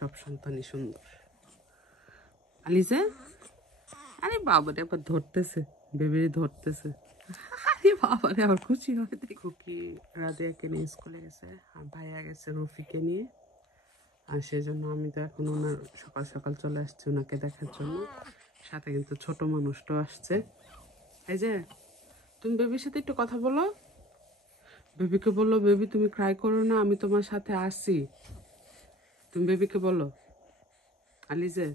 সব সন্তানই সুন্দর। আলিজে, আরে বাবারে আবার ধরতেছে, বেবিরে ধরতেছে। আরে বাবারে আবার খুশি হয়। খুকি রাদিয়াকে নিয়ে স্কুলে গেছে, আর ভাইয়া গেছে রফিকে নিয়ে। আর সেই জন্য আমি তো এখন ওনার সকাল সকাল চলে আসছি ওনাকে দেখার জন্য। সাথে কিন্তু ছোট মানুষটাও আসছে। এই যে তুমি বেবির সাথে একটু কথা বলো। বেবিকে বললো, বেবি তুমি ক্রাই করো না, আমি তোমার সাথে আসছি। তুমি বেবিকে বলো। আলিজে,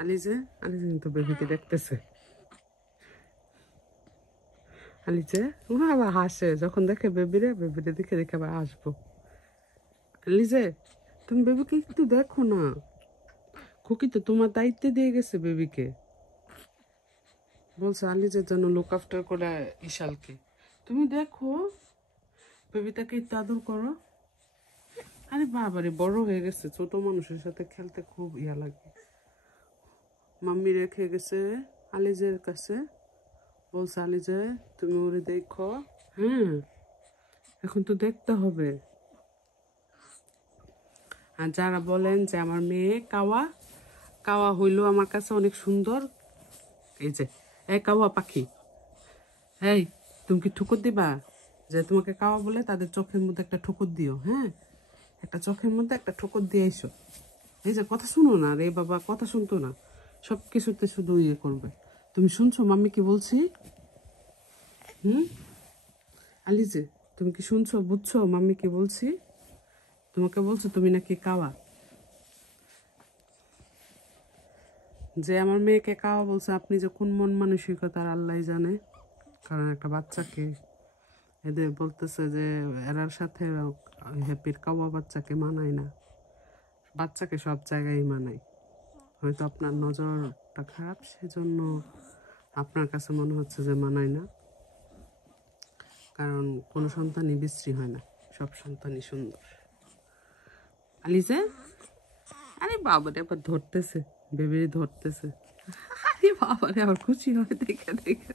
আলিজে, আলিজে কিন্তু বেবিকে দেখতেছে। আলিজে ও আবার হাসে যখন দেখে বেবিরে, বেবিরে দেখে দেখে আবার হাসবো। আলিজে তুমি বেবিকে একটু দেখো না, খুকি তো তোমার দায়িত্বে দিয়ে গেছে বেবিকে। বলছে আলিজের জন্য লুক আফটার করে ইশালকে। তুমি দেখো বেবিটাকে একটু আদর করো। আরে বাবারে বড় হয়ে গেছে, ছোট মানুষের সাথে খেলতে খুব ইয়া লাগে। মাম্মি রেখে গেছে আলিজের কাছে, বলছে আলিজে তুমি ওরে দেখো। হ্যাঁ এখন তো দেখতে হবে। আর যারা বলেন যে আমার মেয়ে কাওয়া, কাওয়া হইলেও আমার কাছে অনেক সুন্দর। এই যে এই কাওয়া পাখি, এই তুমি কি ঠুকুর দিবা? যে তোমাকে কাওয়া বলে তাদের চোখের মধ্যে একটা ঠুকুর দিও। হ্যাঁ একটা চোখের মধ্যে একটা ঠুকুর দিয়ে এসো। এই যে কথা শুনো না রে বাবা, কথা শুনতো না, সব কিছুতে শুধু ইয়ে করবে। তুমি শুনছো মাম্মি কি বলছি? আলিজে তুমি কি শুনছো, বুঝছো মাম্মি কি বলছি? তোমাকে বলছো তুমি নাকি কাওয়া। যে আমার মেয়েকে কাওয়া বলছে, আপনি যে কোন মন মানসিকতার আল্লাহ জানে। কারণ একটা বাচ্চাকে এদের বলতেছে যে এরার সাথে হ্যাপির কাওয়া বাচ্চাকে মানায় না। বাচ্চাকে সব জায়গায় মানায়। হয়তো আপনার নজরটা খারাপ, সেজন্য আপনার কাছে মনে হচ্ছে যে মানায় না। কারণ কোনো সন্তানই বিশ্রী হয় না, সব সন্তানই সুন্দর। আলিজে, আরে বাবারে আবার ধরতেছে, বেবিরে ধরতেছে। আরে বাবারে আবার খুশি হয় দেখে দেখে।